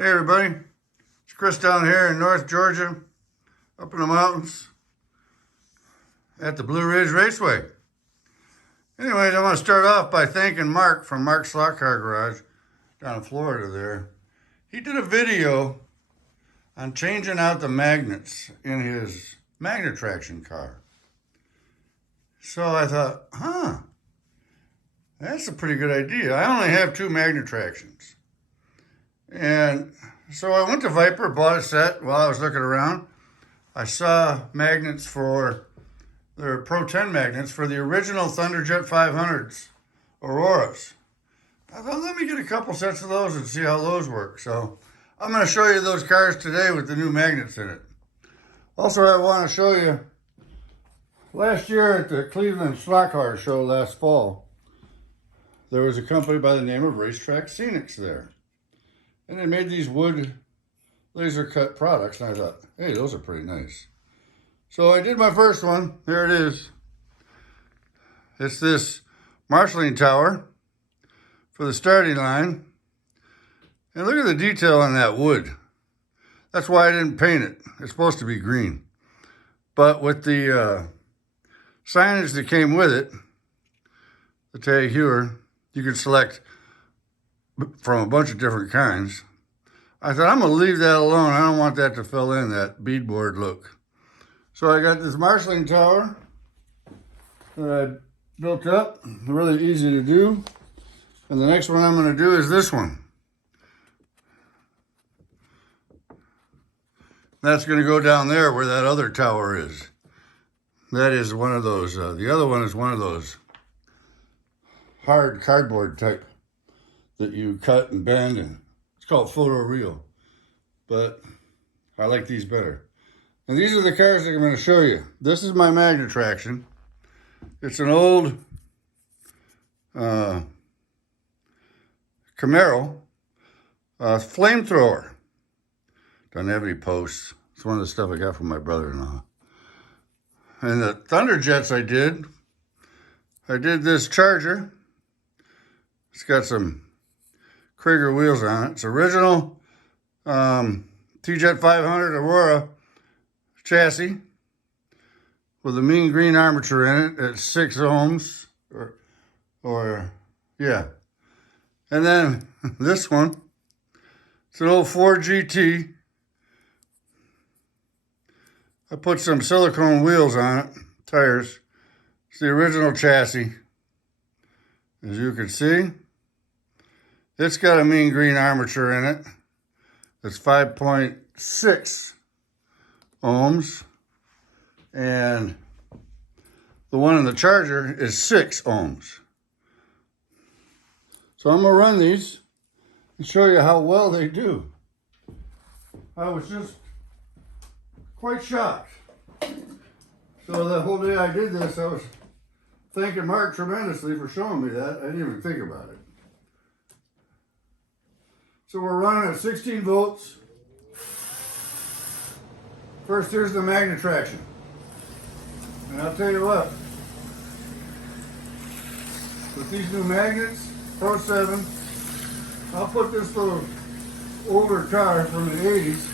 Hey everybody, it's Chris down here in North Georgia, up in the mountains at the Blue Ridge Raceway. Anyways, I want to start off by thanking Mark from Mark's Slot Car Garage down in Florida there. He did a video on changing out the magnets in his Magnatraction car. So I thought, that's a pretty good idea. I only have 2 Magnatractions. And so I went to Viper, bought a set while I was looking around. I saw magnets for their Pro 10 magnets for the original Thunderjet 500s, Auroras. I thought, let me get a couple sets of those and see how those work. So I'm going to show you those cars today with the new magnets in it. Also, I want to show you, last year at the Cleveland Slot Car Show last fall, there was a company by the name of Racetrack Scenics there. And they made these wood laser cut products, and I thought, hey, those are pretty nice. So I did my first one. There it is. It's this marshaling tower for the starting line. And look at the detail on that wood. That's why I didn't paint it. It's supposed to be green. But with the signage that came with it, the tag here, you could select from a bunch of different kinds. I thought, I'm going to leave that alone. I don't want that to fill in that beadboard look. So I got this marshaling tower that I built up. Really easy to do. And the next one I'm going to do is this one. That's going to go down there where that other tower is. That is one of those. The other one is one of those hard cardboard type that you cut and bend, and it's called photoreal. But I like these better. And these are the cars that I'm going to show you. This is my Magnatraction. It's an old Camaro flamethrower. Doesn't have any posts. It's one of the stuff I got from my brother-in-law. And the Thunderjets I did this Charger. It's got some Krieger wheels on it. It's original tjet 500 Aurora chassis with a mean green armature in it at 6 ohms yeah. And then this one, it's an old Ford GT. I put some silicone wheels on it, tires. It's the original chassis. As you can see, it's got a mean green armature in it. It's 5.6 ohms. And the one in the Charger is 6 ohms. So I'm going to run these and show you how well they do. I was just quite shocked. So the whole day I did this, I was thanking Mark tremendously for showing me that. I didn't even think about it. So we're running at 16 volts. First, here's the Magnatraction. And I'll tell you what, with these new magnets, Pro 7, I'll put this little older car from the 80s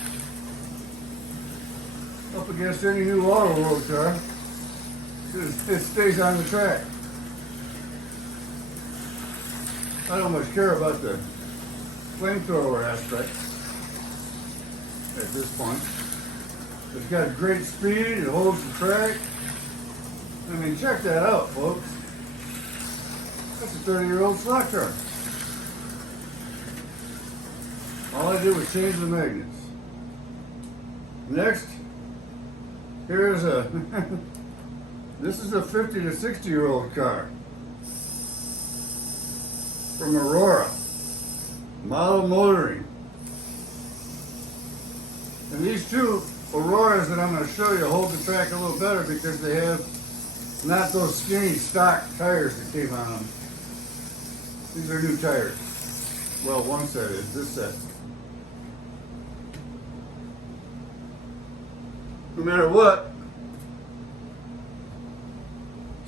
up against any new auto road car. It stays on the track. I don't much care about the flamethrower aspect at this point. It's got great speed, it holds the track. I mean, check that out, folks. That's a 30-year-old slot car. All I did was change the magnets. Next, here's a this is a 50 to 60-year-old car from Aurora. Model motoring. And these 2 Auroras that I'm going to show you hold the track a little better because they have not those skinny stock tires that came on them. These are new tires. Well, one set is, this set. No matter what,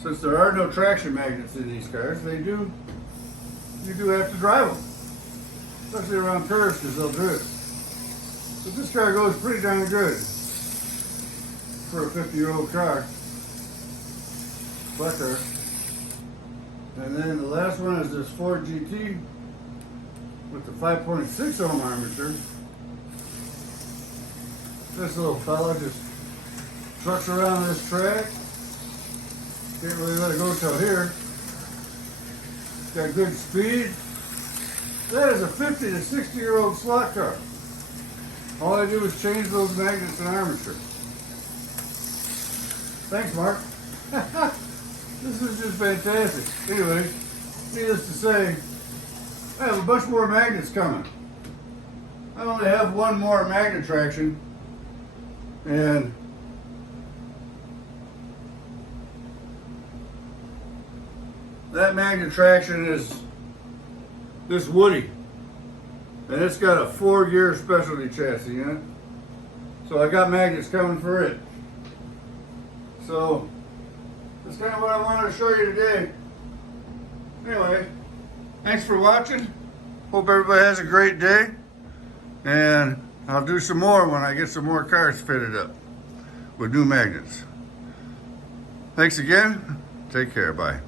since there are no traction magnets in these cars, you do have to drive them. Especially around curves because they'll drift. But this car goes pretty darn good for a 50-year-old car. Black car. And then the last one is this Ford GT with the 5.6 ohm armature. This little fella just trucks around this track. Can't really let it go till here. Got good speed. That is a 50 to 60-year-old slot car. All I do is change those magnets and armature. Thanks, Mark. This is just fantastic. Anyway, needless to say, I have a bunch more magnets coming. I only have one more Magnatraction, and that Magnatraction is this Woody, and it's got a 4-gear specialty chassis in it. So I got magnets coming for it. So that's kind of what I wanted to show you today. Anyway, thanks for watching. Hope everybody has a great day. And I'll do some more when I get some more cars fitted up with new magnets. Thanks again. Take care. Bye.